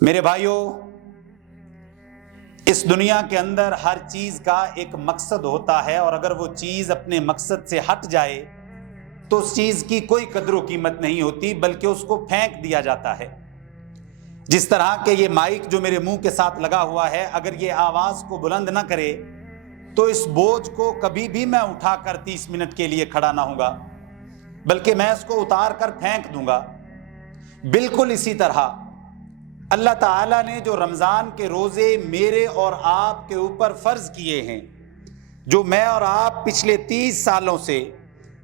میرے بھائیوں، اس دنیا کے اندر ہر چیز کا ایک مقصد ہوتا ہے، اور اگر وہ چیز اپنے مقصد سے ہٹ جائے تو اس چیز کی کوئی قدر و قیمت نہیں ہوتی، بلکہ اس کو پھینک دیا جاتا ہے۔ جس طرح کہ یہ مائک جو میرے منہ کے ساتھ لگا ہوا ہے، اگر یہ آواز کو بلند نہ کرے تو اس بوجھ کو کبھی بھی میں اٹھا کر 30 منٹ کے لیے کھڑا نہ ہوں گا، بلکہ میں اس کو اتار کر پھینک دوں گا۔ بالکل اسی طرح اللہ تعالیٰ نے جو رمضان کے روزے میرے اور آپ کے اوپر فرض کیے ہیں، جو میں اور آپ پچھلے 30 سالوں سے،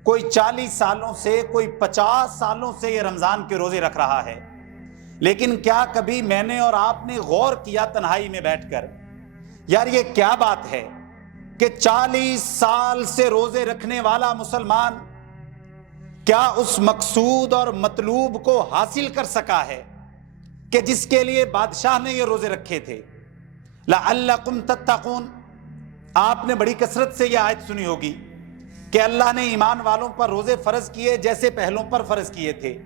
کوئی 40 سالوں سے، کوئی 50 سالوں سے یہ رمضان کے روزے رکھ رہا ہے، لیکن کیا کبھی میں نے اور آپ نے غور کیا تنہائی میں بیٹھ کر، یار یہ کیا بات ہے کہ 40 سال سے روزے رکھنے والا مسلمان کیا اس مقصود اور مطلوب کو حاصل کر سکا ہے کہ جس کے لیے بادشاہ نے یہ روزے رکھے تھے؟ لعلکم تتقون، آپ نے بڑی کثرت سے یہ آیت سنی ہوگی کہ اللہ نے ایمان والوں پر روزے فرض کیے جیسے پہلوں پر فرض کیے تھے،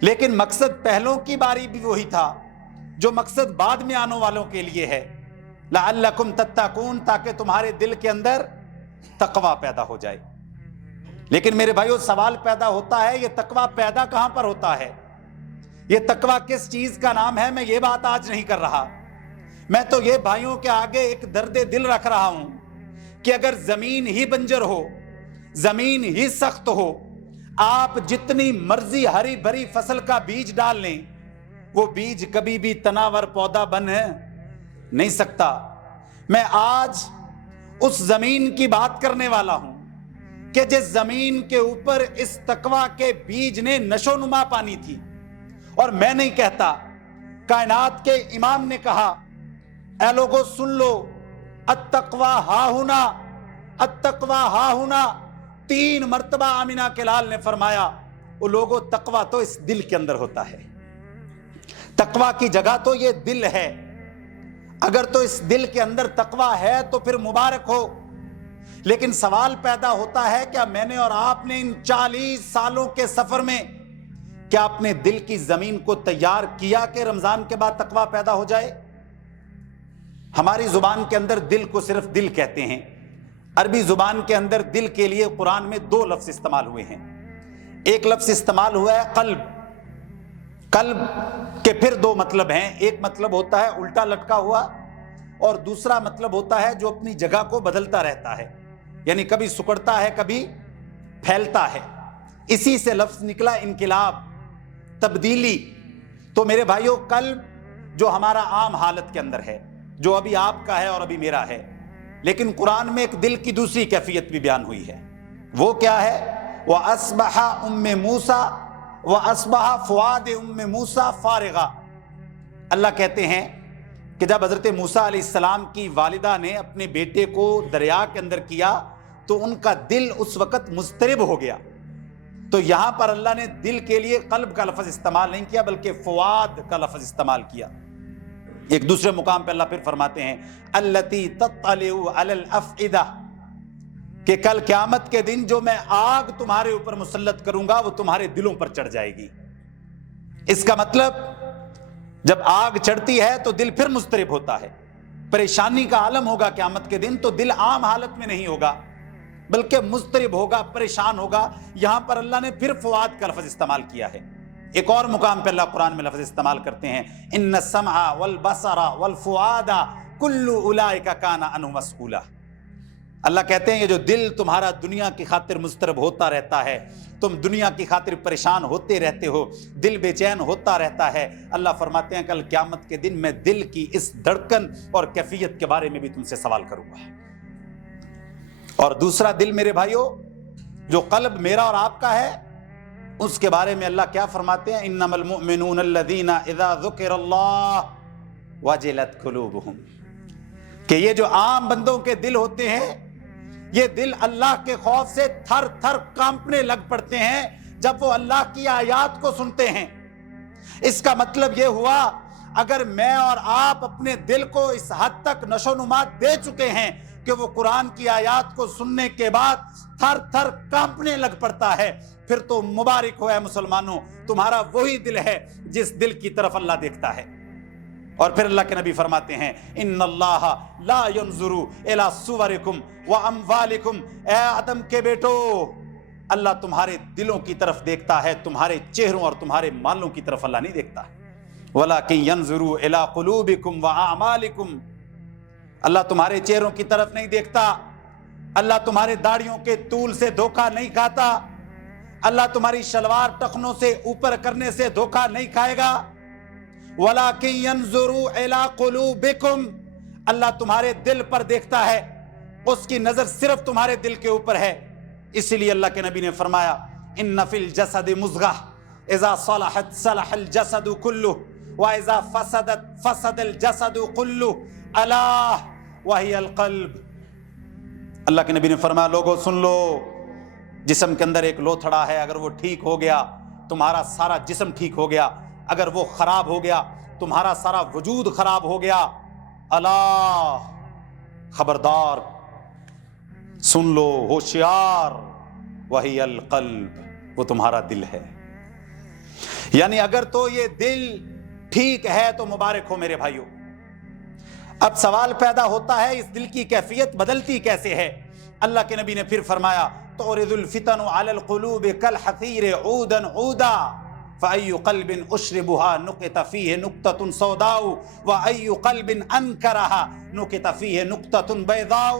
لیکن مقصد پہلوں کی باری بھی وہی تھا جو مقصد بعد میں آنے والوں کے لیے ہے، لعلکم تتقون، تاکہ تمہارے دل کے اندر تقوی پیدا ہو جائے۔ لیکن میرے بھائیو، سوال پیدا ہوتا ہے، یہ تقوی پیدا کہاں پر ہوتا ہے؟ یہ تقوی کس چیز کا نام ہے؟ میں یہ بات آج نہیں کر رہا، میں تو یہ بھائیوں کے آگے ایک درد دل رکھ رہا ہوں کہ اگر زمین ہی بنجر ہو، زمین ہی سخت ہو، آپ جتنی مرضی ہری بھری فصل کا بیج ڈال لیں، وہ بیج کبھی بھی تناور پودا بن نہیں سکتا۔ میں آج اس زمین کی بات کرنے والا ہوں کہ جس زمین کے اوپر اس تقوی کے بیج نے نشو نما پانی تھی، اور میں نہیں کہتا، کائنات کے امام نے کہا، اے لوگو سن لو، التقوی ہا ہنا، التقوی ہا ہنا، 3 مرتبہ آمینہ کے لال نے فرمایا، وہ لوگو تقوی تو اس دل کے اندر ہوتا ہے، تقوی کی جگہ تو یہ دل ہے، اگر تو اس دل کے اندر تقوی ہے تو پھر مبارک ہو۔ لیکن سوال پیدا ہوتا ہے، کیا میں نے اور آپ نے ان 40 سالوں کے سفر میں کیا اپنے دل کی زمین کو تیار کیا کہ رمضان کے بعد تقوی پیدا ہو جائے؟ ہماری زبان کے اندر دل کو صرف دل کہتے ہیں، عربی زبان کے اندر دل کے لیے قرآن میں 2 لفظ استعمال ہوئے ہیں۔ ایک لفظ استعمال ہوا ہے قلب، قلب کے پھر 2 مطلب ہیں، ایک مطلب ہوتا ہے الٹا لٹکا ہوا، اور دوسرا مطلب ہوتا ہے جو اپنی جگہ کو بدلتا رہتا ہے، یعنی کبھی سکڑتا ہے کبھی پھیلتا ہے، اسی سے لفظ نکلا انقلاب، تبدیلی۔ تو میرے بھائیوں، قلب جو ہمارا عام حالت کے اندر ہے، جو ابھی آپ کا ہے اور ابھی میرا ہے، لیکن قرآن میں ایک دل کی دوسری کیفیت بھی بیان ہوئی ہے، وہ کیا ہے؟ وَأَصْبَحَ أُمِّ مُوسَى وَأَصْبَحَ فُؤَادُ أُمِّ مُوسَى فَارِغًا۔ اللہ کہتے ہیں کہ جب حضرت موسیٰ علیہ السلام کی والدہ نے اپنے بیٹے کو دریا کے اندر کیا تو ان کا دل اس وقت مضطرب ہو گیا، تو یہاں پر اللہ نے دل کے لیے قلب کا لفظ استعمال نہیں کیا بلکہ فؤاد کا لفظ استعمال کیا۔ ایک دوسرے مقام پہ اللہ پھر فرماتے ہیں التی تطلع علی الافئدہ، کہ کل قیامت کے دن جو میں آگ تمہارے اوپر مسلط کروں گا وہ تمہارے دلوں پر چڑھ جائے گی۔ اس کا مطلب جب آگ چڑھتی ہے تو دل پھر مضطرب ہوتا ہے، پریشانی کا عالم ہوگا قیامت کے دن، تو دل عام حالت میں نہیں ہوگا بلکہ مضطرب ہوگا، پریشان ہوگا۔ یہاں پر اللہ نے پھر فؤاد کا لفظ استعمال کیا ہے۔ ایک اور مقام پہ اللہ قرآن میں لفظ استعمال کرتے ہیں ان السمع والبصر والفؤاد کل اولئک کان عنہ مسئولا۔ اللہ کہتے ہیں یہ جو دل تمہارا دنیا کی خاطر مضطرب ہوتا رہتا ہے، تم دنیا کی خاطر پریشان ہوتے رہتے ہو، دل بے چین ہوتا رہتا ہے، اللہ فرماتے ہیں کل قیامت کے دن میں دل کی اس دھڑکن اور کیفیت کے بارے میں بھی تم سے سوال کروں گا۔ اور دوسرا دل میرے بھائیوں، جو قلب میرا اور آپ کا ہے، اس کے بارے میں اللہ کیا فرماتے ہیں؟ انما المؤمنون الذین اذا ذکر اللہ وجلت قلوبہم، کہ یہ جو عام بندوں کے دل ہوتے ہیں، یہ دل اللہ کے خوف سے تھر تھر کانپنے لگ پڑتے ہیں جب وہ اللہ کی آیات کو سنتے ہیں۔ اس کا مطلب یہ ہوا، اگر میں اور آپ اپنے دل کو اس حد تک نشو نما دے چکے ہیں کہ وہ قرآن کی آیات کو سننے کے بعد تھر تھر کانپنے لگ پڑتا ہے، پھر تو مبارک ہو اے مسلمانوں، تمہارا وہی دل ہے جس دل کی طرف اللہ دیکھتا ہے۔ اور پھر اللہ کے نبی فرماتے ہیں ان اللہ لا ينظر الى صورکم واموالکم، اے آدم کے بیٹو، اللہ تمہارے دلوں کی طرف دیکھتا ہے، تمہارے چہروں اور تمہارے مالوں کی طرف اللہ نہیں دیکھتا، ولکن ينظر الى قلوبکم واعمالکم، اللہ تمہارے چہروں کی طرف نہیں دیکھتا، اللہ تمہارے داڑھیوں کے طول سے دھوکہ نہیں کھاتا، اللہ تمہاری شلوار ٹخنوں سے اوپر کرنے سے دھوکہ نہیں کھائے گا، وَلَكِنْ يَنْظُرُ إِلَىٰ قُلُوبِكُمْ، اللہ تمہارے دل پر دیکھتا ہے، اس کی نظر صرف تمہارے دل کے اوپر ہے۔ اسی لیے اللہ کے نبی نے فرمایا إِنَّ فِي الْجَسَدِ مُضْغَةً إِذَا صَلَحَتْ صَلَحَ الْجَسَدُ كُلُّهُ وَإِذَا فَسَدَتْ فَسَدَ الْجَسَدُ كُلُّهُ أَلَا وَهِيَ الْقَلْبُ۔ اللہ کے نبی نے فرمایا لوگوں سن لو، جسم کے اندر ایک لوتھڑا ہے، اگر وہ ٹھیک ہو گیا تمہارا سارا جسم ٹھیک ہو گیا، اگر وہ خراب ہو گیا تمہارا سارا وجود خراب ہو گیا۔ اللہ، خبردار، سن لو، ہوشیار، وہی القلب، وہ تمہارا دل ہے۔ یعنی اگر تو یہ دل ٹھیک ہے تو مبارک ہو میرے بھائیوں۔ اب سوال پیدا ہوتا ہے اس دل کی کیفیت بدلتی کیسے ہے؟ اللہ کے نبی نے پھر فرمایا تُعْرِضُ الْفِتَنُ عَلَى الْقُلُوبِ كَالْحَصِيرِ عُودًا عُودًا فَأَيُّ قَلْبٍ أُشْرِبُهَا نُقِطَ فِيهِ نُقْطَةٌ سَوْدَاءُ وَأَيُّ قَلْبٍ أَنْكَرَهَا نُقِطَ فِيهِ نُقْطَةٌ بَيْضَاءُ۔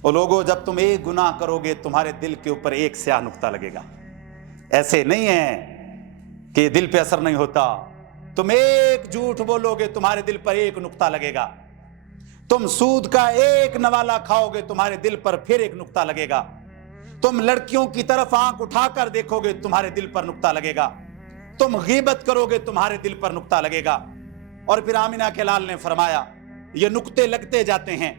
اور لوگوں جب تم ایک گناہ کرو گے تمہارے دل کے اوپر ایک سیاہ نقطہ لگے گا۔ ایسے نہیں ہے کہ دل پہ اثر نہیں ہوتا، تم ایک جھوٹ بولو گے تمہارے دل پر ایک نقطہ لگے گا، تم سود کا ایک نوالا کھاؤ گے تمہارے دل پر پھر ایک نقطہ لگے گا، تم لڑکیوں کی طرف آنکھ اٹھا کر دیکھو گے تمہارے دل پر نقطہ لگے گا، تم غیبت کرو گے تمہارے دل پر نقطہ لگے گا۔ اور پھر آمینہ کے لال نے فرمایا یہ نقطے لگتے جاتے ہیں۔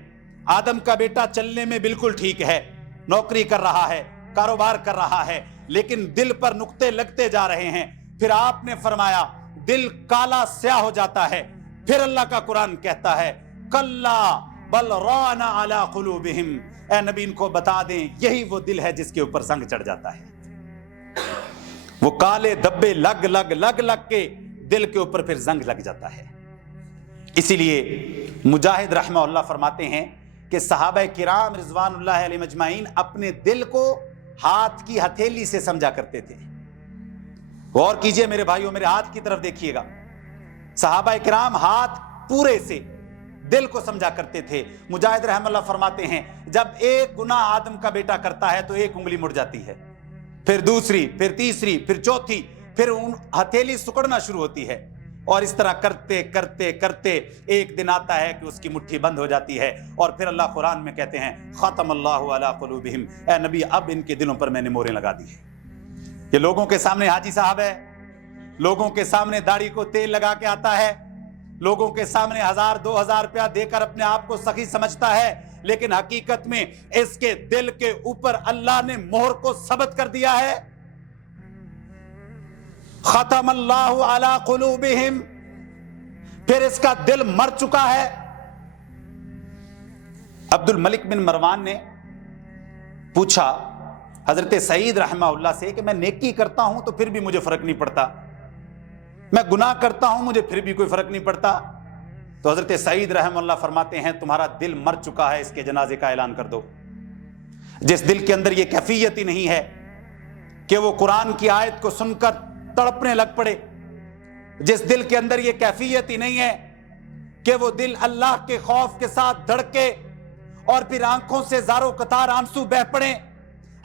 آدم کا بیٹا چلنے میں بالکل ٹھیک ہے، نوکری کر رہا ہے، کاروبار کر رہا ہے، لیکن دل پر نقطے لگتے جا رہے ہیں۔ پھر آپ نے فرمایا دل کالا سیاہ ہو جاتا ہے۔ پھر اللہ کا قرآن کہتا ہے کلا بل ران علی قلوبہم، اے نبی ان کو بتا دیں یہی وہ دل ہے جس کے اوپر زنگ چڑھ جاتا ہے، وہ کالے دبے لگ لگ لگ لگ کے دل کے اوپر پھر زنگ لگ جاتا ہے۔ اسی لیے مجاہد رحمہ اللہ فرماتے ہیں کہ صحابہ کرام رضوان اللہ علیہم اجمعین اپنے دل کو ہاتھ کی ہتھیلی سے سمجھا کرتے تھے۔ غور کیجئے میرے بھائیوں، میرے ہاتھ کی طرف دیکھیے گا، صحابہ کرام ہاتھ پورے سے دل کو سمجھا کرتے تھے۔ مجاہد رحمہ اللہ فرماتے ہیں جب ایک گناہ آدم کا بیٹا کرتا ہے تو ایک انگلی مڑ جاتی ہے، پھر دوسری، پھر تیسری، پھر چوتھی، پھر ہتھیلی سکڑنا شروع ہوتی ہے، اور اس طرح کرتے کرتے کرتے ایک دن آتا ہے کہ اس کی مٹھی بند ہو جاتی ہے، اور پھر اللہ قرآن میں کہتے ہیں ختم اللہ علی قلوبہم، اے نبی اب ان کے دلوں پر میں نے موریں لگا دی ہیں۔ یہ لوگوں کے سامنے حاجی صاحب ہے، لوگوں کے سامنے داڑھی کو تیل لگا کے آتا ہے، لوگوں کے سامنے 1000 2000 روپیہ دے کر اپنے آپ کو سخی سمجھتا ہے، لیکن حقیقت میں اس کے دل کے اوپر اللہ نے مہر کو ثبت کر دیا ہے۔ ختم اللہ علی قلوبہم، پھر اس کا دل مر چکا ہے۔ عبد الملک بن مروان نے پوچھا حضرت سعید رحمہ اللہ سے کہ میں نیکی کرتا ہوں تو پھر بھی مجھے فرق نہیں پڑتا، میں گناہ کرتا ہوں مجھے پھر بھی کوئی فرق نہیں پڑتا۔ تو حضرت سعید رحمہ اللہ فرماتے ہیں تمہارا دل مر چکا ہے، اس کے جنازے کا اعلان کر دو۔ جس دل کے اندر یہ کیفیت ہی نہیں ہے کہ وہ قرآن کی آیت کو سن کر تڑپنے لگ پڑے، جس دل کے اندر یہ کیفیت ہی نہیں ہے کہ وہ دل اللہ کے خوف کے ساتھ دھڑکے اور پھر آنکھوں سے زاروں قطار آنسو بہ پڑے،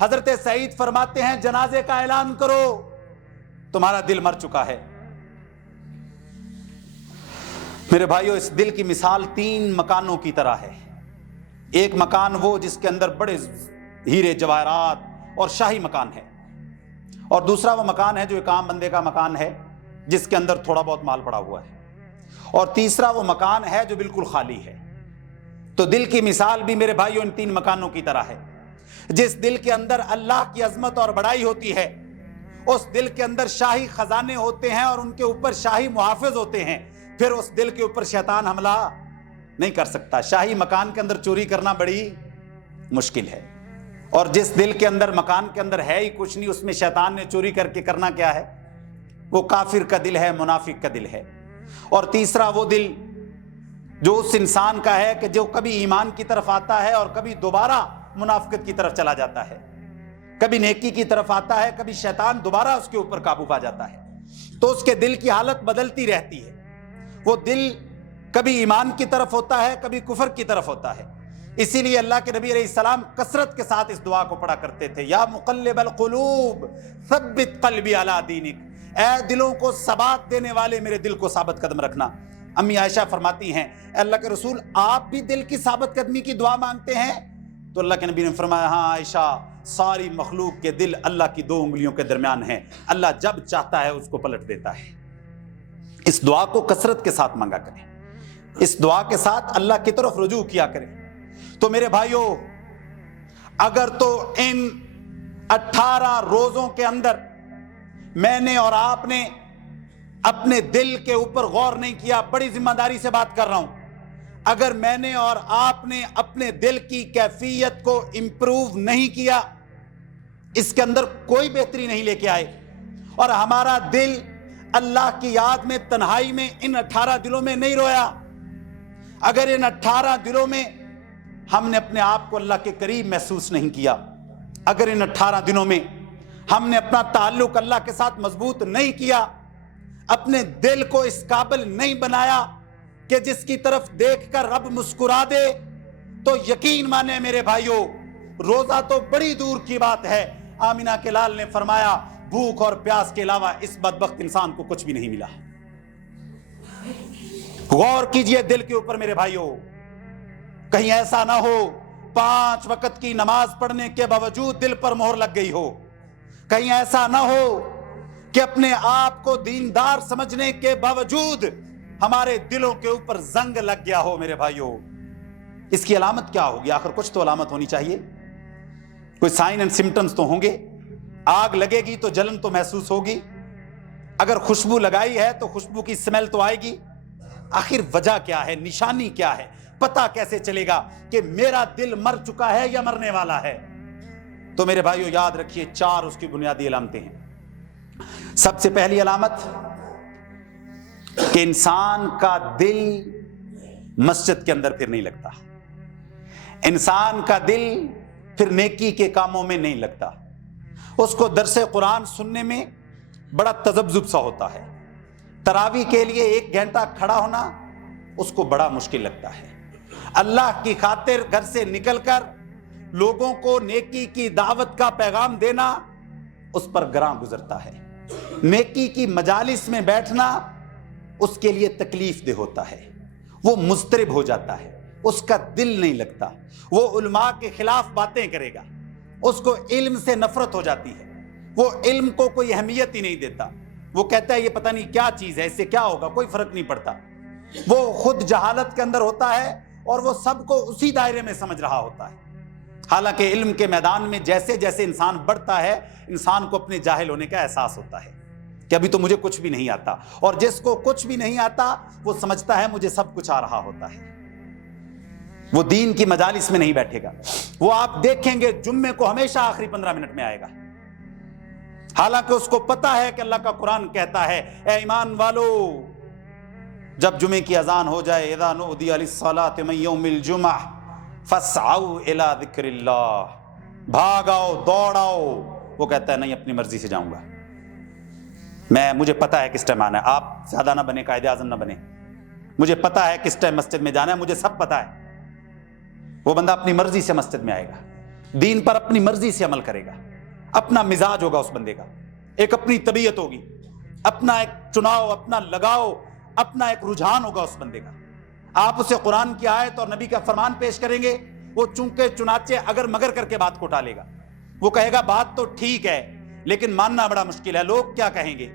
حضرت سعید فرماتے ہیں جنازے کا اعلان کرو، تمہارا دل مر چکا ہے۔ میرے بھائیو، اس دل کی مثال 3 مکانوں کی طرح ہے۔ ایک مکان وہ جس کے اندر بڑے ہیرے جواہرات اور شاہی مکان ہے، اور دوسرا وہ مکان ہے جو ایک عام بندے کا مکان ہے جس کے اندر تھوڑا بہت مال پڑا ہوا ہے، اور تیسرا وہ مکان ہے جو بالکل خالی ہے۔ تو دل کی مثال بھی میرے بھائیو ان 3 مکانوں کی طرح ہے۔ جس دل کے اندر اللہ کی عظمت اور بڑائی ہوتی ہے، اس دل کے اندر شاہی خزانے ہوتے ہیں اور ان کے اوپر شاہی محافظ ہوتے ہیں، پھر اس دل کے اوپر شیطان حملہ نہیں کر سکتا۔ شاہی مکان کے اندر چوری کرنا بڑی مشکل ہے، اور جس دل کے اندر مکان کے اندر ہے ہی کچھ نہیں، اس میں شیطان نے چوری کر کے کرنا کیا ہے؟ وہ کافر کا دل ہے، منافق کا دل ہے۔ اور تیسرا وہ دل جو اس انسان کا ہے کہ جو کبھی ایمان کی طرف آتا ہے اور کبھی دوبارہ منافقت کی طرف چلا جاتا ہے، کبھی نیکی کی طرف آتا ہے، کبھی شیطان دوبارہ اس کے اوپر قابو پا جاتا ہے، تو اس کے دل کی حالت بدلتی رہتی ہے۔ وہ دل کبھی ایمان کی طرف ہوتا ہے، کبھی کفر کی طرف ہوتا ہے۔ اسی لیے اللہ کے نبی علیہ السلام کثرت کے ساتھ اس دعا کو پڑھا کرتے تھے، یا مقلب القلوب ثبت قلبی علی دینک، اے دلوں کو ثبات دینے والے میرے دل کو ثابت قدم رکھنا۔ امی عائشہ فرماتی ہیں، اے اللہ کے رسول آپ بھی دل کی ثابت قدمی کی دعا مانگتے ہیں؟ تو اللہ کے نبی نے فرمایا، ہاں عائشہ، ساری مخلوق کے دل اللہ کی 2 انگلیوں کے درمیان ہیں، اللہ جب چاہتا ہے اس کو پلٹ دیتا ہے۔ اس دعا کو کثرت کے ساتھ مانگا کریں، اس دعا کے ساتھ اللہ کی طرف رجوع کیا کریں۔ تو میرے بھائیوں، اگر تو ان 18 روزوں کے اندر میں نے اور آپ نے اپنے دل کے اوپر غور نہیں کیا، بڑی ذمہ داری سے بات کر رہا ہوں، اگر میں نے اور آپ نے اپنے دل کی کیفیت کو امپروو نہیں کیا، اس کے اندر کوئی بہتری نہیں لے کے آئے، اور ہمارا دل اللہ کی یاد میں تنہائی میں ان 18 دنوں میں نہیں رویا، اگر ان 18 دنوں میں ہم نے اپنے آپ کو اللہ کے قریب محسوس نہیں کیا، اگر ان 18 دنوں میں ہم نے اپنا تعلق اللہ کے ساتھ مضبوط نہیں کیا، اپنے دل کو اس قابل نہیں بنایا کہ جس کی طرف دیکھ کر رب مسکرا دے، تو یقین مانے میرے بھائیوں، روزہ تو بڑی دور کی بات ہے۔ آمینہ کے لال نے فرمایا، بھوک اور پیاس کے علاوہ اس بدبخت انسان کو کچھ بھی نہیں ملا۔ غور کیجئے دل کے اوپر میرے بھائیوں، کہیں ایسا نہ ہو 5 وقت کی نماز پڑھنے کے باوجود دل پر مہر لگ گئی ہو، کہیں ایسا نہ ہو کہ اپنے آپ کو دیندار سمجھنے کے باوجود ہمارے دلوں کے اوپر زنگ لگ گیا ہو۔ میرے بھائیوں، اس کی علامت کیا ہوگی؟ آخر کچھ تو علامت ہونی چاہیے، کوئی سائن اینڈ سمٹمز تو ہوں گے۔ آگ لگے گی تو جلن تو محسوس ہوگی، اگر خوشبو لگائی ہے تو خوشبو کی سمیل تو آئے گی۔ آخر وجہ کیا ہے؟ نشانی کیا ہے؟ پتہ کیسے چلے گا کہ میرا دل مر چکا ہے یا مرنے والا ہے؟ تو میرے بھائیوں یاد رکھیے 4 اس کی بنیادی علامتیں ہیں۔ سب سے پہلی علامت کہ انسان کا دل مسجد کے اندر پھر نہیں لگتا، انسان کا دل پھر نیکی کے کاموں میں نہیں لگتا، اس کو درس قرآن سننے میں بڑا تذبذب سا ہوتا ہے، تراویح کے لیے 1 گھنٹہ کھڑا ہونا اس کو بڑا مشکل لگتا ہے، اللہ کی خاطر گھر سے نکل کر لوگوں کو نیکی کی دعوت کا پیغام دینا اس پر گراں گزرتا ہے، نیکی کی مجالس میں بیٹھنا اس کے لیے تکلیف دہ ہوتا ہے، وہ مضطرب ہو جاتا ہے، اس کا دل نہیں لگتا، وہ علماء کے خلاف باتیں کرے گا، اس کو علم سے نفرت ہو جاتی ہے، وہ علم کو کوئی اہمیت ہی نہیں دیتا، وہ کہتا ہے یہ پتہ نہیں کیا چیز ہے، اس سے کیا ہوگا، کوئی فرق نہیں پڑتا، وہ خود جہالت کے اندر ہوتا ہے اور وہ سب کو اسی دائرے میں سمجھ رہا ہوتا ہے۔ حالانکہ علم کے میدان میں جیسے جیسے انسان بڑھتا ہے، انسان کو اپنے جاہل ہونے کا احساس ہوتا ہے کہ ابھی تو مجھے کچھ بھی نہیں آتا، اور جس کو کچھ بھی نہیں آتا وہ سمجھتا ہے مجھے سب کچھ آ رہا ہوتا ہے، وہ دین کی مجالس میں نہیں بیٹھے گا، وہ آپ دیکھیں گے جمعے کو ہمیشہ آخری 15 منٹ میں آئے گا، حالانکہ اس کو پتا ہے کہ اللہ کا قرآن کہتا ہے، اے ایمان والو جب جمعے کی اذان ہو جائے، اذا نودی للصلاۃ من یوم الجمعہ فاسعوا الی ذکر اللہ، بھاگاؤ دوڑاؤ، وہ کہتا ہے نہیں اپنی مرضی سے جاؤں گا، مجھے پتا ہے کس ٹائم آنا ہے، آپ زیادہ نہ بنے، قائد اعظم نہ بنے، مجھے پتا ہے کس ٹائم مسجد میں جانا ہے، مجھے سب پتا ہے۔ وہ بندہ اپنی مرضی سے مسجد میں آئے گا، دین پر اپنی مرضی سے عمل کرے گا، اپنا مزاج ہوگا اس بندے کا، ایک اپنی طبیعت ہوگی، اپنا ایک چناؤ، اپنا لگاؤ، اپنا ایک رجحان ہوگا اس بندے کا۔ آپ اسے قرآن کی آیت اور نبی کا فرمان پیش کریں گے، وہ چونکہ چنانچہ اگر مگر کر کے بات کو ٹالے گا، وہ کہے گا بات تو ٹھیک ہے لیکن ماننا بڑا مشکل ہے، لوگ کیا کہیں گے،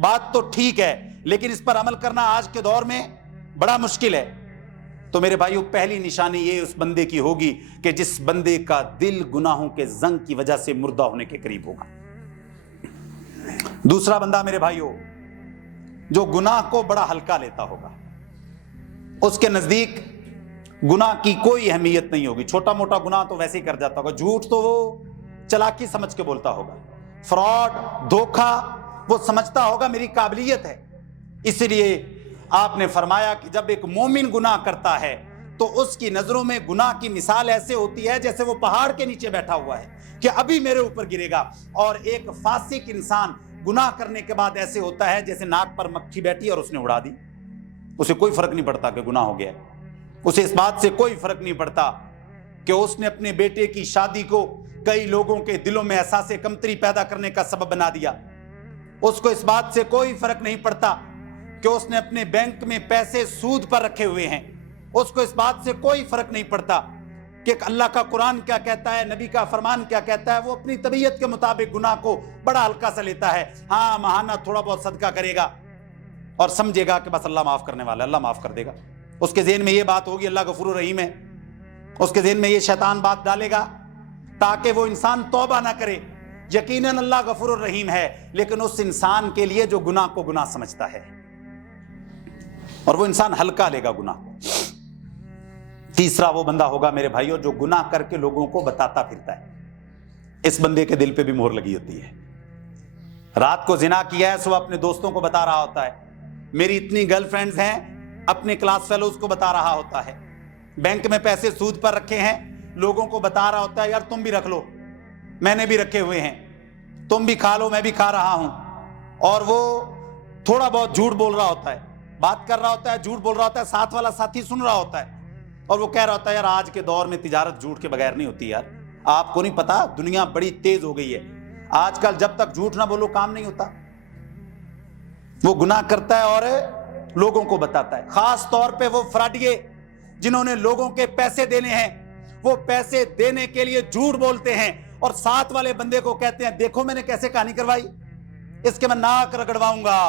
بات تو ٹھیک ہے لیکن اس پر عمل کرنا آج کے دور میں بڑا مشکل ہے۔ تو میرے بھائیو، پہلی نشانی یہ اس بندے کی ہوگی کہ جس بندے کا دل گناہوں کے زنگ کی وجہ سے مردہ ہونے کے قریب ہوگا۔ دوسرا بندہ میرے بھائیو جو گناہ کو بڑا ہلکا لیتا ہوگا، اس کے نزدیک گناہ کی کوئی اہمیت نہیں ہوگی، چھوٹا موٹا گناہ تو ویسے ہی کر جاتا ہوگا، جھوٹ تو وہ چلاکی سمجھ کے بولتا ہوگا، فراڈ دھوکہ وہ سمجھتا ہوگا میری قابلیت ہے، اس لیے آپ نے فرمایا کہ جب ایک مومن گناہ کرتا ہے تو اس کی نظروں میں گناہ کی مثال ایسے ہوتی ہے جیسے وہ پہاڑ کے نیچے بیٹھا ہوا ہے کہ ابھی میرے اوپر گرے گا، اور ایک فاسق انسان گناہ کرنے کے بعد ایسے ہوتا ہے جیسے ناک پر مکھی بیٹھی اور اس نے اڑا دی، اسے کوئی فرق نہیں پڑتا کہ گناہ ہو گیا ہے، اسے اس بات سے کوئی فرق نہیں پڑتا کہ اس نے اپنے بیٹے کی شادی کو کئی لوگوں کے دلوں میں احساس کمتری پیدا کرنے کا سبب بنا دیا، اس کو اس بات سے کوئی فرق نہیں پڑتا کہ اس نے اپنے بینک میں پیسے سود پر رکھے ہوئے ہیں، اس کو اس بات سے کوئی فرق نہیں پڑتا کہ اللہ کا قرآن کیا کہتا ہے، نبی کا فرمان کیا کہتا ہے، وہ اپنی طبیعت کے مطابق گناہ کو بڑا ہلکا سا لیتا ہے، ہاں ماہانہ تھوڑا بہت صدقہ کرے گا اور سمجھے گا کہ بس اللہ معاف کرنے والا ہے، اللہ معاف کر دے گا، اس کے ذہن میں یہ بات ہوگی اللہ غفور الرحیم ہے، اس کے ذہن میں یہ شیطان بات ڈالے گا تاکہ وہ انسان توبہ نہ کرے۔ یقیناً اللہ غفور الرحیم ہے، لیکن اس انسان کے لیے جو گناہ کو گناہ سمجھتا ہے، اور وہ انسان ہلکا لے گا گناہ کو۔ تیسرا وہ بندہ ہوگا میرے بھائیوں جو گناہ کر کے لوگوں کو بتاتا پھرتا ہے، اس بندے کے دل پہ بھی مہر لگی ہوتی ہے، رات کو زنا کیا ہے صبح اپنے دوستوں کو بتا رہا ہوتا ہے، میری اتنی گرل فرینڈز ہیں، اپنے کلاس فیلوز کو بتا رہا ہوتا ہے، بینک میں پیسے سود پر رکھے ہیں، لوگوں کو بتا رہا ہوتا ہے یار تم بھی رکھ لو، میں نے بھی رکھے ہوئے ہیں، تم بھی کھا لو میں بھی کھا رہا ہوں، اور وہ تھوڑا بہت جھوٹ بول رہا ہوتا ہے، بات کر رہا ہوتا ہے، جھوٹ بول رہا ہوتا ہے، ساتھ والا ساتھی سن رہا ہوتا ہے، اور وہ کہہ رہا ہوتا ہے یار آج کے دور میں تجارت جھوٹ کے بغیر نہیں ہوتی یار، آپ کو نہیں پتا دنیا بڑی تیز ہو گئی ہے، آج کل جب تک جھوٹ نہ بولو کام نہیں ہوتا۔ وہ گناہ کرتا ہے اور لوگوں کو بتاتا ہے، خاص طور پہ وہ فراڈیے جنہوں نے لوگوں کے پیسے دینے ہیں، وہ پیسے دینے کے لیے جھوٹ بولتے ہیں اور ساتھ والے بندے کو کہتے ہیں دیکھو میں نے کیسے کہانی کروائی، اس کے میں ناک رگڑواؤں گا۔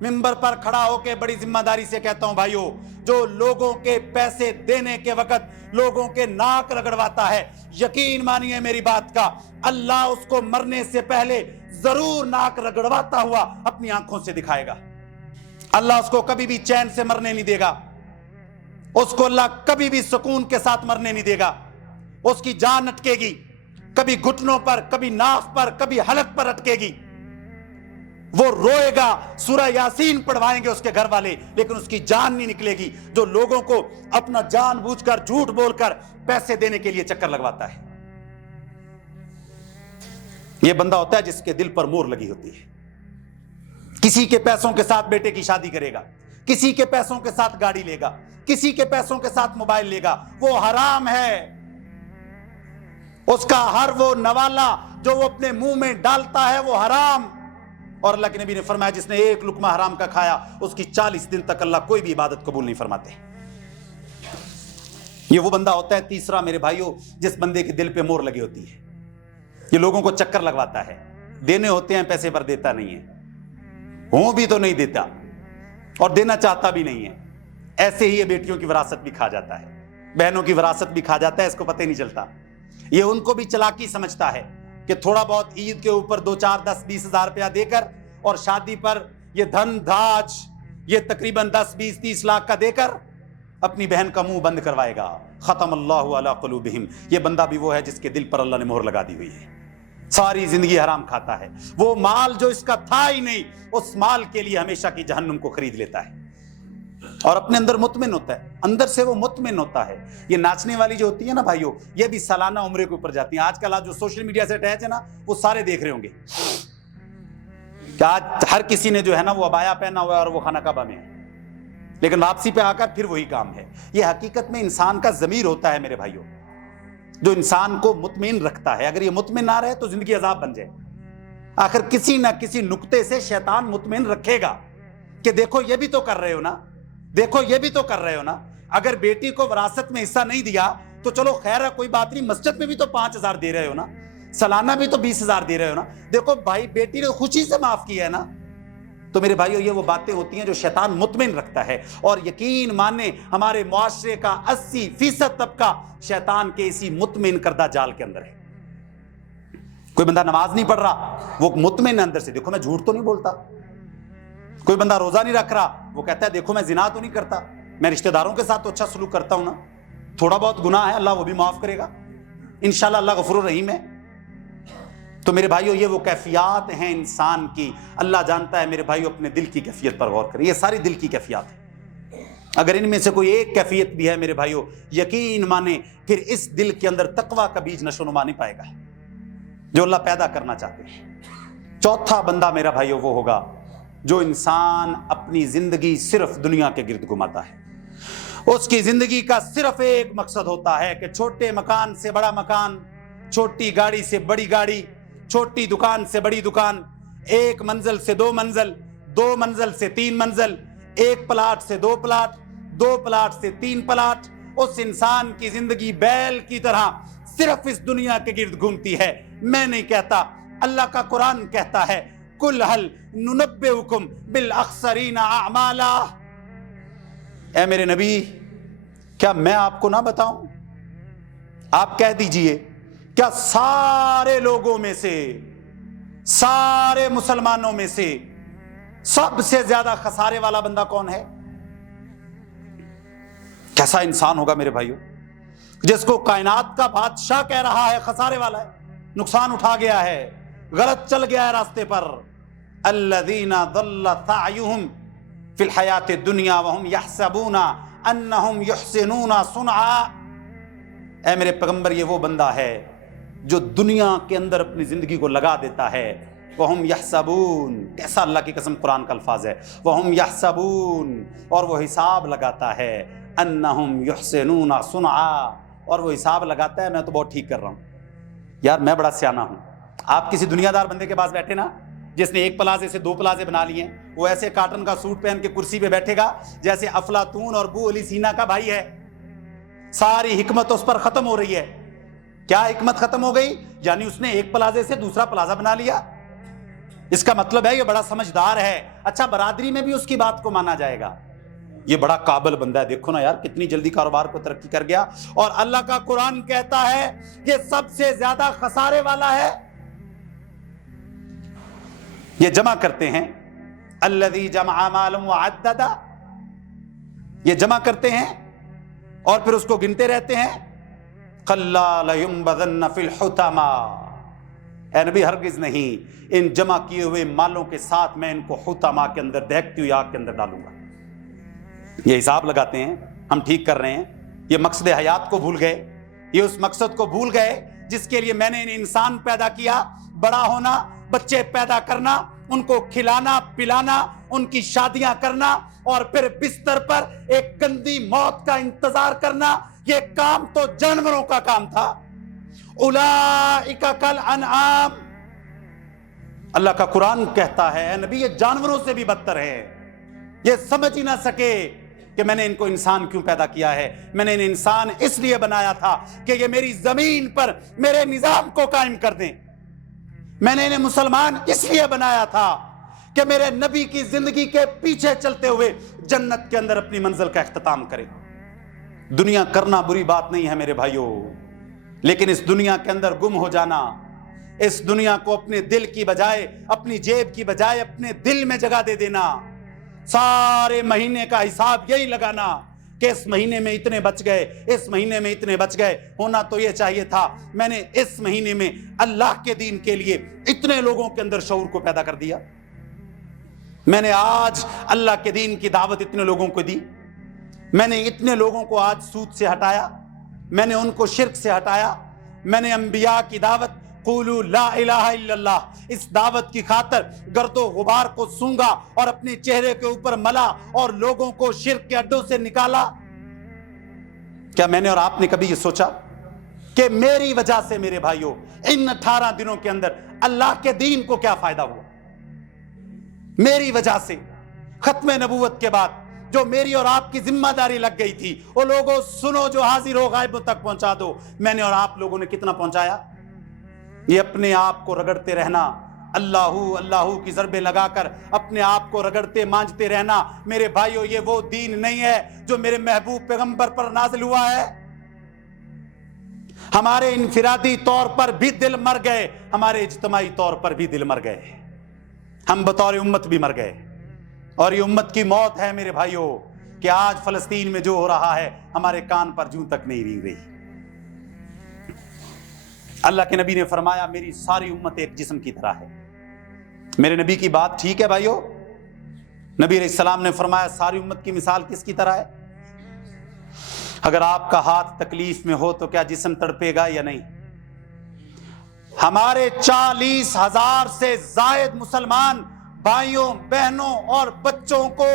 منبر پر کھڑا ہو کے بڑی ذمہ داری سے کہتا ہوں بھائیو، جو لوگوں کے پیسے دینے کے وقت لوگوں کے ناک رگڑواتا ہے، یقین مانیے میری بات کا، اللہ اس کو مرنے سے پہلے ضرور ناک رگڑواتا ہوا اپنی آنکھوں سے دکھائے گا۔ اللہ اس کو کبھی بھی چین سے مرنے نہیں دے گا، اس کو اللہ کبھی بھی سکون کے ساتھ مرنے نہیں دے گا، اس کی جان اٹکے گی، کبھی گھٹنوں پر، کبھی ناف پر، کبھی حلق پر اٹکے گی، وہ روئے گا، سورہ یاسین پڑھوائیں گے اس کے گھر والے، لیکن اس کی جان نہیں نکلے گی، جو لوگوں کو اپنا جان بوجھ کر جھوٹ بول کر پیسے دینے کے لیے چکر لگواتا ہے۔ یہ بندہ ہوتا ہے جس کے دل پر مہر لگی ہوتی ہے، کسی کے پیسوں کے ساتھ بیٹے کی شادی کرے گا، کسی کے پیسوں کے ساتھ گاڑی لے گا، کسی کے پیسوں کے ساتھ موبائل لے گا، وہ حرام ہے، اس کا ہر وہ نوالا جو وہ اپنے منہ میں ڈالتا ہے وہ حرام، اور اللہ کے نبی نے فرمایا جس نے ایک لقمہ حرام کا کھایا اس کی 40 دن تک اللہ کوئی بھی عبادت قبول نہیں فرماتے۔ یہ وہ بندہ ہوتا ہے تیسرا میرے بھائیوں جس بندے کے دل پہ مہر لگی ہوتی ہے، یہ لوگوں کو چکر لگواتا ہے، دینے ہوتے ہیں پیسے پر دیتا نہیں ہے، ہوں بھی تو نہیں دیتا اور دینا چاہتا بھی نہیں ہے، ایسے ہی یہ بیٹیوں کی وراثت بھی کھا جاتا ہے، بہنوں کی وراثت بھی کھا جاتا ہے، اس کو پتہ ہی نہیں چلتا، یہ ان کو بھی چلاکی سمجھتا ہے کہ تھوڑا بہت عید کے اوپر 2 4 10 20 ہزار روپیہ دے کر اور شادی پر یہ دھن دھاج یہ تقریباً 10 20 30 لاکھ کا دے کر اپنی بہن کا منہ بند کروائے گا۔ ختم اللہ علی قلوبہم، یہ بندہ بھی وہ ہے جس کے دل پر اللہ نے مہر لگا دی ہوئی ہے، ساری زندگی حرام کھاتا ہے، وہ مال جو اس کا تھا ہی نہیں اس مال کے لیے ہمیشہ کی جہنم کو خرید لیتا ہے اور اپنے اندر مطمئن ہوتا ہے، اندر سے وہ مطمئن ہوتا ہے۔ یہ ناچنے والی جو ہوتی ہے نا بھائیو، یہ بھی سالانہ عمرے کے اوپر جاتی ہیں، آج کل جو سوشل میڈیا سے اٹیچ ہے نا وہ سارے دیکھ رہے ہوں گے کہ آج ہر کسی نے جو ہے نا وہ عبایا پہنا ہوا ہے اور وہ خانہ کعبہ میں ہے، لیکن واپسی پہ آ کر پھر وہی کام ہے۔ یہ حقیقت میں انسان کا ضمیر ہوتا ہے میرے بھائیو، جو انسان کو مطمئن رکھتا ہے، اگر یہ مطمئن نہ رہے تو زندگی عذاب بن جائے۔ آخر کسی نہ کسی نقطے سے شیطان مطمئن رکھے گا کہ دیکھو یہ بھی تو کر رہے ہو نا، دیکھو یہ بھی تو کر رہے ہو نا، اگر بیٹی کو وراثت میں حصہ نہیں دیا تو چلو خیر ہے کوئی بات نہیں، مسجد میں بھی تو 5,000 دے رہے ہو نا، سالانہ بھی تو 20,000 دے رہے ہو نا، دیکھو بھائی بیٹی نے خوشی سے معاف کیا ہے نا۔ تو میرے بھائیو یہ وہ باتیں ہوتی ہیں جو شیطان مطمئن رکھتا ہے، اور یقین مانیں ہمارے معاشرے کا 80% طبقہ شیطان کے اسی مطمئن کردہ جال کے اندر ہے۔ کوئی بندہ نماز نہیں پڑھ رہا وہ مطمئن اندر سے، دیکھو میں جھوٹ تو نہیں بولتا، کوئی بندہ روزہ نہیں رکھ رہا وہ کہتا ہے دیکھو میں زنا تو نہیں کرتا، میں رشتہ داروں کے ساتھ تو اچھا سلوک کرتا ہوں نا، تھوڑا بہت گناہ ہے اللہ وہ بھی معاف کرے گا انشاءاللہ، اللہ غفور الرحیم ہے۔ تو میرے بھائیو یہ وہ کیفیات ہیں انسان کی، اللہ جانتا ہے میرے بھائیو، اپنے دل کی کیفیت پر غور کریں، یہ ساری دل کی کیفیات ہیں۔ اگر ان میں سے کوئی ایک کیفیت بھی ہے میرے بھائیو، یقین مانے پھر اس دل کے اندر تقویٰ کا بیج نشو نما نہیں پائے گا جو اللہ پیدا کرنا چاہتے ہیں۔ چوتھا بندہ میرا بھائیو وہ ہوگا جو انسان اپنی زندگی صرف دنیا کے گرد گھماتا ہے۔ اس کی زندگی کا صرف ایک مقصد ہوتا ہے کہ چھوٹے مکان سے بڑا مکان، چھوٹی گاڑی سے بڑی گاڑی، چھوٹی دکان سے بڑی دکان، ایک منزل سے دو منزل، دو منزل سے تین منزل، ایک پلاٹ سے دو پلاٹ، دو پلاٹ سے تین پلاٹ۔ اس انسان کی زندگی بیل کی طرح صرف اس دنیا کے گرد گھومتی ہے۔ میں نہیں کہتا، اللہ کا قرآن کہتا ہے قُلْ هَلْ نُنَبِّئُكُمْ بِالْأَخْسَرِينَ أَعْمَالًا، اے میرے نبی کیا میں آپ کو نہ بتاؤں؟ آپ کہہ دیجئے کیا سارے لوگوں میں سے، سارے مسلمانوں میں سے سب سے زیادہ خسارے والا بندہ کون ہے؟ کیسا انسان ہوگا میرے بھائیو جس کو کائنات کا بادشاہ کہہ رہا ہے خسارے والا ہے، نقصان اٹھا گیا ہے، غلط چل گیا ہے راستے پر۔ الذین ضل سعیہم فی الحیات الدنیا وہم یحسبون انہم یحسنون صنعا، اے میرے پیغمبر یہ وہ بندہ ہے جو دنیا کے اندر اپنی زندگی کو لگا دیتا ہے۔ وہم یحسبون، کیسا اللہ کی قسم قرآن کا الفاظ ہے، وہم یحسبون، اور وہ حساب لگاتا ہے، انہم یحسنون صنعا، اور وہ حساب لگاتا ہے میں تو بہت ٹھیک کر رہا ہوں، یار میں بڑا سیانہ ہوں۔ آپ کسی دنیا دار بندے کے پاس بیٹھے نا جس نے ایک پلازے سے دو پلازے بنا لیے ہیں، وہ ایسے کاٹن کا سوٹ پہن کے کرسی پہ بیٹھے گا جیسے افلاطون اور ابو علی سینا کا بھائی ہے، ساری حکمت اس پر ختم ہو رہی ہے۔ کیا حکمت ختم ہو گئی؟ یعنی اس نے ایک پلازے سے دوسرا پلازہ بنا لیا، اس کا مطلب ہے یہ بڑا سمجھدار ہے۔ اچھا برادری میں بھی اس کی بات کو مانا جائے گا، یہ بڑا قابل بندہ ہے، دیکھو نا یار کتنی جلدی کاروبار کو ترقی کر گیا۔ اور اللہ کا قرآن کہتا ہے یہ سب سے زیادہ خسارے والا ہے۔ یہ جمع کرتے ہیں الذی جمع مالا وعددا، یہ جمع کرتے ہیں اور پھر اس کو گنتے رہتے ہیں۔ کلا لینبذن فی الحطمہ، اے نبی ہرگز نہیں، ان جمع کیے ہوئے مالوں کے ساتھ میں ان کو حطمہ کے اندر دہکتی ہوئی آگ کے اندر ڈالوں گا۔ یہ حساب لگاتے ہیں ہم ٹھیک کر رہے ہیں، یہ مقصد حیات کو بھول گئے، یہ اس مقصد کو بھول گئے جس کے لیے میں نے انسان پیدا کیا، بڑا ہونا، بچے پیدا کرنا، ان کو کھلانا پلانا، ان کی شادیاں کرنا، اور پھر بستر پر ایک گندی موت کا انتظار کرنا۔ یہ کام تو جانوروں کا کام تھا۔ اولئک کالانعام، اللہ کا قرآن کہتا ہے اے نبی یہ جانوروں سے بھی بدتر ہے۔ یہ سمجھ ہی نہ سکے کہ میں نے ان کو انسان کیوں پیدا کیا ہے۔ میں نے انہیں انسان اس لیے بنایا تھا کہ یہ میری زمین پر میرے نظام کو قائم کر دیں۔ میں نے انہیں مسلمان اس لیے بنایا تھا کہ میرے نبی کی زندگی کے پیچھے چلتے ہوئے جنت کے اندر اپنی منزل کا اختتام کریں۔ دنیا کرنا بری بات نہیں ہے میرے بھائیوں، لیکن اس دنیا کے اندر گم ہو جانا، اس دنیا کو اپنے دل کی بجائے، اپنی جیب کی بجائے اپنے دل میں جگہ دے دینا، سارے مہینے کا حساب یہی لگانا کہ اس مہینے میں اتنے بچ گئے، اس مہینے میں اتنے بچ گئے۔ ہونا تو یہ چاہیے تھا میں نے اس مہینے میں اللہ کے دین کے لیے اتنے لوگوں کے اندر شعور کو پیدا کر دیا، میں نے آج اللہ کے دین کی دعوت اتنے لوگوں کو دی، میں نے اتنے لوگوں کو آج سود سے ہٹایا، میں نے ان کو شرک سے ہٹایا، میں نے انبیاء کی دعوت قولوا لا الہ الا اللہ اس دعوت کی خاطر گرد و غبار کو سونگا اور اپنے چہرے کے اوپر ملا اور لوگوں کو شرک کے اڈوں سے نکالا۔ کیا میں نے اور آپ نے کبھی یہ سوچا کہ میری وجہ سے میرے بھائیوں ان 18 دنوں کے اندر اللہ کے دین کو کیا فائدہ ہوا؟ میری وجہ سے ختم نبوت کے بعد جو میری اور آپ کی ذمہ داری لگ گئی تھی، وہ لوگوں سنو جو حاضر ہو غائبوں تک پہنچا دو، میں نے اور آپ لوگوں نے کتنا پہنچایا؟ یہ اپنے آپ کو رگڑتے رہنا، اللہ اللہ کی ضربیں لگا کر اپنے آپ کو رگڑتے مانجتے رہنا، میرے بھائیوں یہ وہ دین نہیں ہے جو میرے محبوب پیغمبر پر نازل ہوا ہے۔ ہمارے انفرادی طور پر بھی دل مر گئے، ہمارے اجتماعی طور پر بھی دل مر گئے، ہم بطور امت بھی مر گئے، اور یہ امت کی موت ہے میرے بھائیوں کہ آج فلسطین میں جو ہو رہا ہے ہمارے کان پر جوں تک نہیں رینگ رہی۔ اللہ کے نبی نے فرمایا میری ساری امت ایک جسم کی طرح ہے۔ میرے نبی کی بات ٹھیک ہے بھائیو؟ نبی علیہ السلام نے فرمایا ساری امت کی مثال کس کی طرح ہے؟ اگر آپ کا ہاتھ تکلیف میں ہو تو کیا جسم تڑپے گا یا نہیں؟ ہمارے 40,000 سے زائد مسلمان بھائیوں بہنوں اور بچوں کو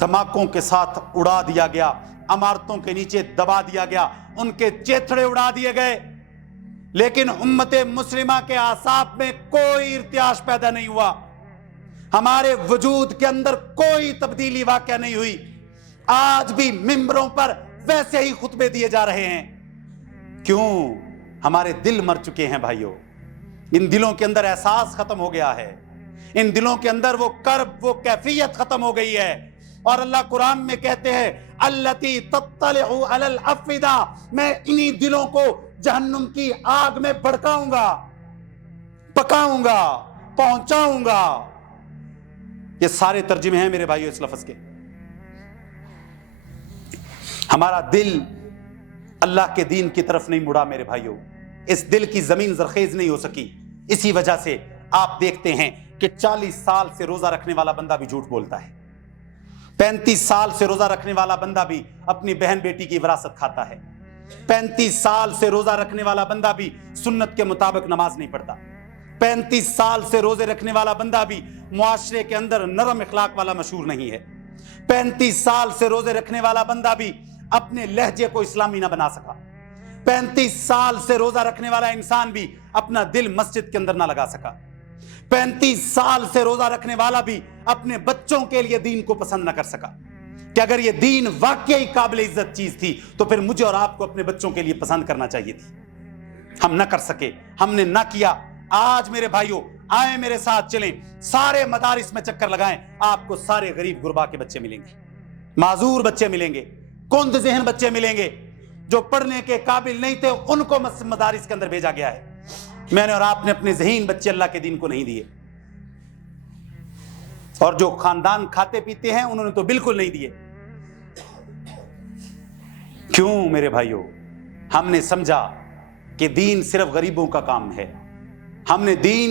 دھماکوں کے ساتھ اڑا دیا گیا، عمارتوں کے نیچے دبا دیا گیا، ان کے چیتھڑے اڑا دیے گئے، لیکن امت مسلمہ کے اعصاب میں کوئی ارتعاش پیدا نہیں ہوا، ہمارے وجود کے اندر کوئی تبدیلی واقع نہیں ہوئی۔ آج بھی ممبروں پر ویسے ہی خطبے دیے جا رہے ہیں۔ کیوں؟ ہمارے دل مر چکے ہیں بھائیوں، ان دلوں کے اندر احساس ختم ہو گیا ہے، ان دلوں کے اندر وہ کرب، وہ کیفیت ختم ہو گئی ہے۔ اور اللہ قرآن میں کہتے ہیں التی تطلع علی الافئدہ، میں انہی دلوں کو جہنم کی آگ میں بھڑکاؤں گا، پکاؤں گا، پہنچاؤں گا۔ یہ سارے ترجمے ہیں میرے بھائیوں اس لفظ کے۔ ہمارا دل اللہ کے دین کی طرف نہیں مڑا میرے بھائیوں، اس دل کی زمین زرخیز نہیں ہو سکی۔ اسی وجہ سے آپ دیکھتے ہیں کہ 40 سال سے روزہ رکھنے والا بندہ بھی جھوٹ بولتا ہے، 35 سال سے روزہ رکھنے والا بندہ بھی اپنی بہن بیٹی کی وراثت کھاتا ہے، 35 سال سے روزہ رکھنے والا بندہ بھی سنت کے مطابق نماز نہیں پڑھتا، 35 سال سے روزے رکھنے والا بندہ بھی معاشرے کے اندر نرم اخلاق والا مشہور نہیں ہے، 35 سال سے روزے رکھنے والا بندہ بھی اپنے لہجے کو اسلامی نہ بنا سکا، 35 سال سے روزہ رکھنے والا انسان بھی اپنا دل مسجد کے اندر نہ لگا سکا، 35 سال سے روزہ رکھنے والا بھی اپنے بچوں کے لیے دین کو پسند نہ کر سکا کہ اگر یہ دین واقعی قابل عزت چیز تھی تو پھر مجھے اور آپ کو اپنے بچوں کے لیے پسند کرنا چاہیے تھی۔ ہم نہ کر سکے، ہم نے نہ کیا۔ آج میرے بھائیوں آئیں میرے ساتھ چلیں، سارے مدارس میں چکر لگائیں، آپ کو سارے غریب غربا کے بچے ملیں گے، معذور بچے ملیں گے، کند ذہن بچے ملیں گے، جو پڑھنے کے قابل نہیں تھے ان کو مدارس کے اندر بھیجا گیا ہے۔ میں نے اور آپ نے اپنے ذہین بچے اللہ کے دین کو نہیں دیے، اور جو خاندان کھاتے پیتے ہیں انہوں نے تو بالکل نہیں دیے۔ کیوں میرے بھائیوں؟ ہم نے سمجھا کہ دین صرف غریبوں کا کام ہے، ہم نے دین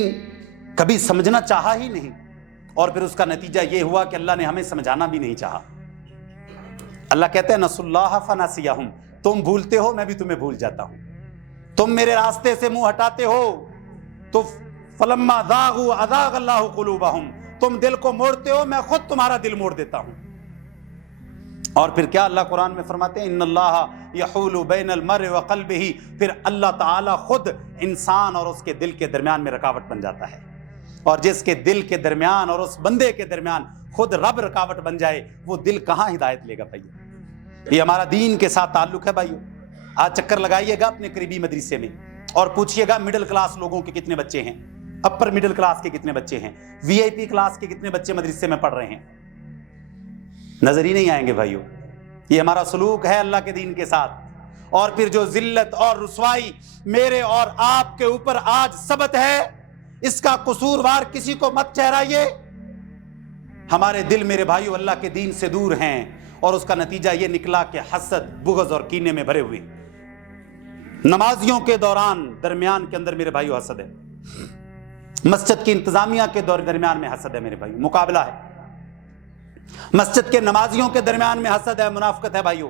کبھی سمجھنا چاہا ہی نہیں، اور پھر اس کا نتیجہ یہ ہوا کہ اللہ نے ہمیں سمجھانا بھی نہیں چاہا۔ اللہ کہتے ہیں نسوا اللہ فنسیہم، تم بھولتے ہو میں بھی تمہیں بھول جاتا ہوں، تم میرے راستے سے منہ ہٹاتے ہو تو فلما ذاغوا اذاغ اللہ قلوبہم، تم دل کو موڑتے ہو میں خود تمہارا دل موڑ دیتا ہوں۔ اور پھر کیا اللہ قرآن میں فرماتے ہیں ان اللہ یحول بین المرء وقلبہ، پھر اللہ تعالی خود انسان اور اس کے دل کے درمیان میں رکاوٹ بن جاتا ہے، اور جس کے دل کے درمیان اور اس بندے کے درمیان خود رب رکاوٹ بن جائے وہ دل کہاں ہدایت لے گا بھائیو؟ یہ ہمارا دین کے ساتھ تعلق ہے بھائیو۔ آج چکر لگائیے گا اپنے قریبی مدرسے میں اور پوچھئے گا مڈل کلاس لوگوں کے کتنے بچے ہیں، اپر مڈل کلاس کے کتنے بچے ہیں، وی آئی پی کلاس کے کتنے بچے مدرسے میں پڑھ رہے ہیں، نظر ہی نہیں آئیں گے بھائیو۔ یہ ہمارا سلوک ہے اللہ کے دین کے ساتھ۔ اور پھر جو ذلت اور رسوائی میرے اور آپ کے اوپر آج ثبت ہے، اس کا قصوروار کسی کو مت ٹھہرائیے۔ ہمارے دل میرے بھائیو اللہ کے دین سے دور ہیں، اور اس کا نتیجہ یہ نکلا کہ حسد، بغض اور کینے میں بھرے ہوئے۔ نمازیوں کے درمیان کے اندر میرے بھائیو حسد ہے، مسجد کی انتظامیہ کے درمیان میں حسد ہے میرے بھائیو، مقابلہ ہے، مسجد کے نمازیوں کے درمیان میں حسد ہے، منافقت ہے بھائیو۔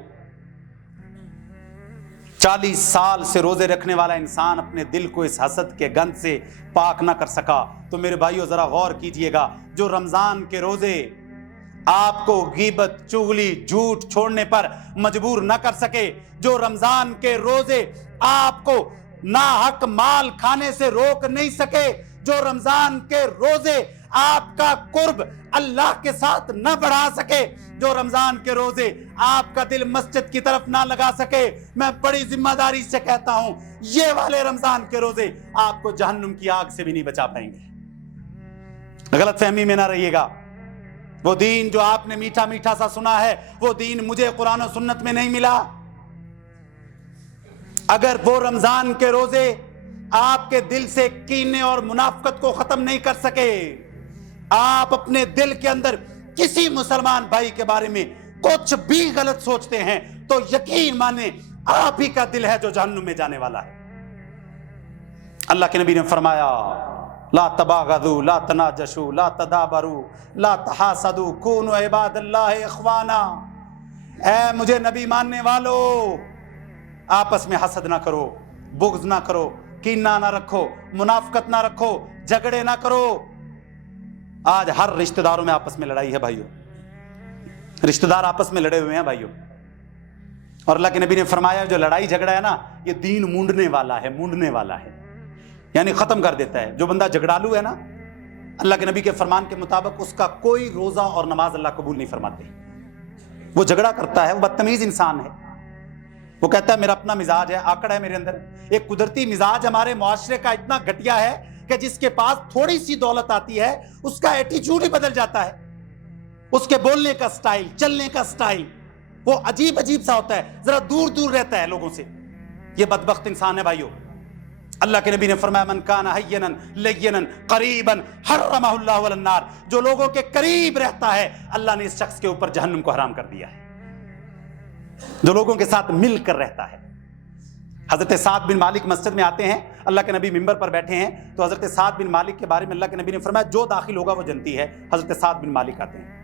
40 سال سے روزے رکھنے والا انسان اپنے دل کو اس حسد کے گند سے پاک نہ کر سکا تو میرے بھائیو ذرا غور کیجئے گا، جو رمضان کے روزے آپ کو غیبت، چغلی، جھوٹ چھوڑنے پر مجبور نہ کر سکے، جو رمضان کے روزے آپ کو ناحق مال کھانے سے روک نہیں سکے، جو رمضان کے روزے آپ کا قرب اللہ کے ساتھ نہ بڑھا سکے، جو رمضان کے روزے آپ کا دل مسجد کی طرف نہ لگا سکے، میں بڑی ذمہ داری سے کہتا ہوں یہ والے رمضان کے روزے آپ کو جہنم کی آگ سے بھی نہیں بچا پائیں گے۔ غلط فہمی میں نہ رہیے گا، وہ دین جو آپ نے میٹھا میٹھا سا سنا ہے وہ دین مجھے قرآن و سنت میں نہیں ملا۔ اگر وہ رمضان کے روزے آپ کے دل سے کینے اور منافقت کو ختم نہیں کر سکے، آپ اپنے دل کے اندر کسی مسلمان بھائی کے بارے میں کچھ بھی غلط سوچتے ہیں تو یقین مانیں آپ ہی کا دل ہے جو جہنم میں جانے والا ہے۔ اللہ کے نبی نے فرمایا لا تباغضوا لا تناجشوا لا تدابروا لا تحاسدوا كونوا عباد اللہ اخوانا، اے مجھے نبی ماننے والو، آپس میں حسد نہ کرو، بغض نہ کرو، کینہ نہ رکھو، منافقت نہ رکھو، جھگڑے نہ کرو۔ آج ہر رشتہ داروں میں آپس میں لڑائی ہے بھائیوں، رشتہ دار آپس میں لڑے ہوئے ہیں بھائیوں۔ اور اللہ کے نبی نے فرمایا جو لڑائی جھگڑا ہے نا، یہ دین مونڈنے والا ہے، مونڈنے والا ہے، یعنی ختم کر دیتا ہے۔ جو بندہ جھگڑالو ہے نا، اللہ کے نبی کے فرمان کے مطابق اس کا کوئی روزہ اور نماز اللہ قبول نہیں فرماتے۔ وہ جھگڑا کرتا ہے، وہ بدتمیز انسان ہے، وہ کہتا ہے میرا اپنا مزاج ہے، آکڑ ہے میرے اندر۔ ایک قدرتی مزاج ہمارے معاشرے کا اتنا گھٹیا ہے کہ جس کے پاس تھوڑی سی دولت آتی ہے اس کا ایٹیچیوڈ ہی بدل جاتا ہے، اس کے بولنے کا سٹائل، چلنے کا سٹائل وہ عجیب عجیب سا ہوتا ہے، ذرا دور دور رہتا ہے لوگوں سے۔ یہ بدبخت انسان ہے بھائیوں۔ اللہ کے نبی نے فرمایا من کان حینا لینا قریبا حرمہ اللہ علی النار، جو لوگوں کے قریب رہتا ہے اللہ نے اس شخص کے اوپر جہنم کو حرام کر دیا ہے، جو لوگوں کے ساتھ مل کر رہتا ہے۔ حضرت سعد بن مالک مسجد میں آتے ہیں، اللہ کے نبی ممبر پر بیٹھے ہیں، تو حضرت سعد بن مالک کے بارے میں اللہ کے نبی نے فرمایا جو داخل ہوگا وہ جنتی ہے۔ حضرت سعد بن مالک آتے ہیں۔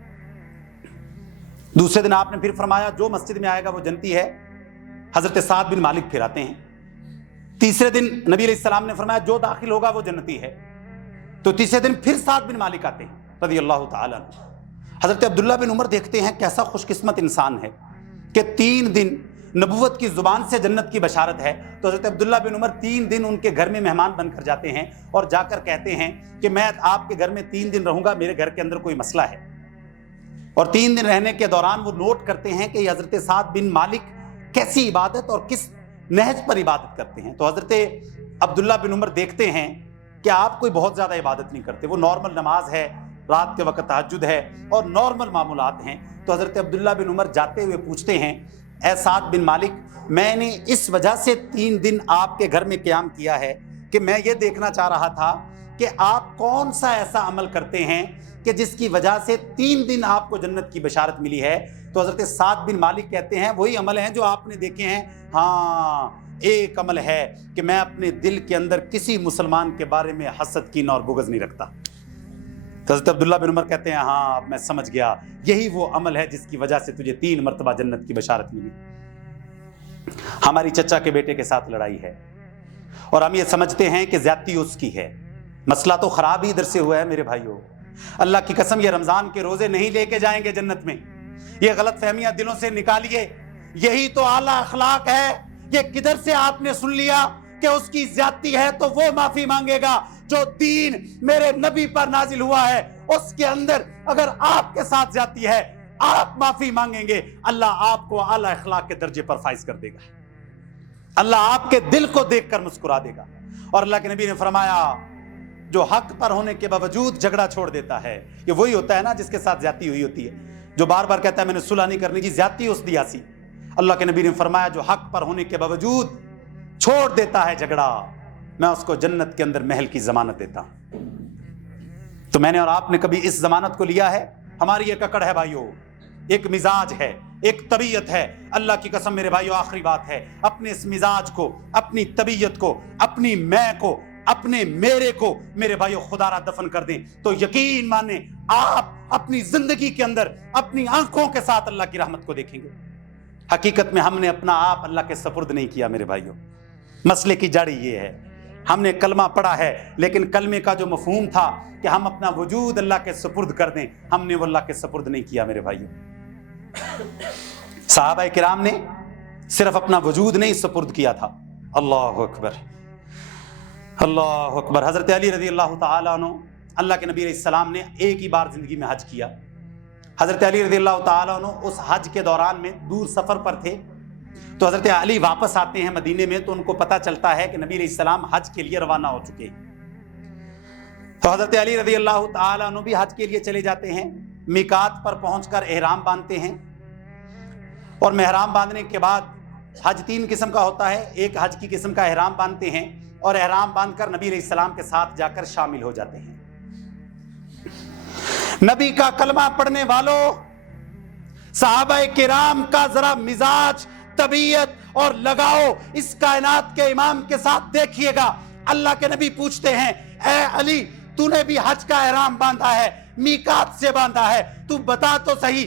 دوسرے دن آپ نے پھر فرمایا جو مسجد میں آئے گا وہ جنتی ہے۔ حضرت سعد بن مالک پھر آتے ہیں۔ تیسرے دن نبی علیہ السلام نے فرمایا جو داخل ہوگا وہ جنتی ہے۔ تو تیسرے دن پھر سعد بن مالک آتے ہیں رضی اللہ تعالیٰ عنہ۔ حضرت عبداللہ بن عمر دیکھتے ہیں کیسا خوش قسمت انسان ہے کہ 3 دن نبوت کی زبان سے جنت کی بشارت ہے۔ تو حضرت عبداللہ بن عمر 3 دن ان کے گھر میں مہمان بن کر جاتے ہیں اور جا کر کہتے ہیں کہ میں آپ کے گھر میں 3 دن رہوں گا، میرے گھر کے اندر کوئی مسئلہ ہے۔ اور 3 دن رہنے کے دوران وہ نوٹ کرتے ہیں کہ یہ حضرت سعد بن مالک کیسی عبادت اور کس نہج پر عبادت کرتے ہیں۔ تو حضرت عبداللہ بن عمر دیکھتے ہیں کہ آپ کوئی بہت زیادہ عبادت نہیں کرتے، وہ نارمل نماز ہے، رات کے وقت تہجد ہے اور نارمل معمولات ہیں۔ تو حضرت عبداللہ بن عمر جاتے ہوئے پوچھتے ہیں اے سعد بن مالک، میں نے اس وجہ سے 3 دن آپ کے گھر میں قیام کیا ہے کہ میں یہ دیکھنا چاہ رہا تھا کہ آپ کون سا ایسا عمل کرتے ہیں کہ جس کی وجہ سے 3 دن آپ کو جنت کی بشارت ملی ہے۔ تو حضرت سعد بن مالک کہتے ہیں وہی عمل ہیں جو آپ نے دیکھے ہیں، ہاں ایک عمل ہے کہ میں اپنے دل کے اندر کسی مسلمان کے بارے میں حسد کینہ اور بغض نہیں رکھتا۔ تو حضرت عبداللہ بن عمر کہتے ہیں ہاں اب میں سمجھ گیا، یہی وہ عمل ہے جس کی وجہ سے تجھے 3 مرتبہ جنت کی بشارت ملی۔ ہماری چچا کے بیٹے کے ساتھ لڑائی ہے اور ہم یہ سمجھتے ہیں کہ زیادتی اس کی ہے، مسئلہ تو خراب ہی ادھر سے ہوا ہے میرے بھائیوں۔ اللہ کی قسم یہ رمضان کے روزے نہیں لے کے جائیں گے جنت میں، یہ غلط فہمیاں دلوں سے نکالیے، یہی تو اعلیٰ اخلاق ہے۔ یہ کدھر سے آپ نے سن لیا کہ اس کی زیادتی ہے تو وہ معافی مانگے گا؟ جو دین میرے نبی پر نازل ہوا ہے اس کے اندر اگر آپ کے ساتھ زیادتی ہے آپ معافی مانگیں گے، اللہ آپ کو اعلیٰ اخلاق کے درجے پر فائز کر دے گا، اللہ آپ کے دل کو دیکھ کر مسکرا دے گا۔ اور اللہ کے نبی نے فرمایا جو حق پر ہونے کے باوجود جھگڑا چھوڑ دیتا ہے، یہ وہی ہوتا ہے نا جس کے ساتھ زیادتی ہوئی ہوتی ہے، جو بار بار کہتا ہے میں نے صلح نہیں کرنی کی، زیادتی اس دی آسی۔ اللہ کے نبی نے فرمایا جو حق پر ہونے کے باوجود چھوڑ دیتا ہے جھگڑا، میں اس کو جنت کے اندر محل کی ضمانت دیتا ہوں۔ تو میں نے اور آپ نے کبھی اس ضمانت کو لیا ہے؟ ہماری ایک اکڑ ہے بھائیو، ایک مزاج ہے، ایک طبیعت ہے۔ اللہ کی قسم میرے بھائیو آخری بات ہے، اپنے اس مزاج کو، اپنی طبیعت کو، اپنی میں کو، اپنے میرے کو میرے بھائیو خدا را دفن کر دیں تو یقین مانیں آپ اپنی زندگی کے اندر اپنی آنکھوں کے ساتھ اللہ کی رحمت کو دیکھیں گے۔ حقیقت میں ہم نے اپنا آپ اللہ کے سپرد نہیں کیا میرے بھائیو۔ مسئلے کی جڑ یہ ہے، ہم نے کلمہ پڑھا ہے لیکن کلمے کا جو مفہوم تھا کہ ہم اپنا وجود اللہ کے سپرد کر دیں، ہم نے وہ اللہ کے سپرد نہیں کیا میرے بھائیو۔ صحابہ کرام نے صرف اپنا وجود نہیں سپرد کیا تھا۔ اللہ اکبر، اللہ اکبر۔ حضرت علی رضی اللہ تعالیٰ عنہ، اللہ کے نبی علیہ السلام نے ایک ہی بار زندگی میں حج کیا۔ حضرت علی رضی اللہ تعالیٰ عنہ اس حج کے دوران میں دور سفر پر تھے، تو حضرت علی واپس آتے ہیں مدینے میں تو ان کو پتہ چلتا ہے کہ نبی علیہ السلام حج کے لیے روانہ ہو چکے ہیں۔ تو حضرت علی رضی اللہ تعالیٰ عنہ بھی حج کے لیے چلے جاتے ہیں، میقات پر پہنچ کر احرام باندھتے ہیں، اور احرام باندھنے کے بعد حج 3 قسم کا ہوتا ہے، ایک حج کی قسم کا احرام باندھتے ہیں اور احرام باندھ کر نبی علیہ السلام کے ساتھ جا کر شامل ہو جاتے ہیں۔ نبی کا کلمہ پڑھنے والوں، صحابہ کرام کا ذرا مزاج، طبیعت اور لگاؤ اس کائنات کے امام کے ساتھ دیکھیے گا۔ اللہ کے نبی پوچھتے ہیں اے علی تو نے بھی حج کا احرام باندھا ہے، میقات سے باندھا ہے، تو بتا تو صحیح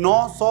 900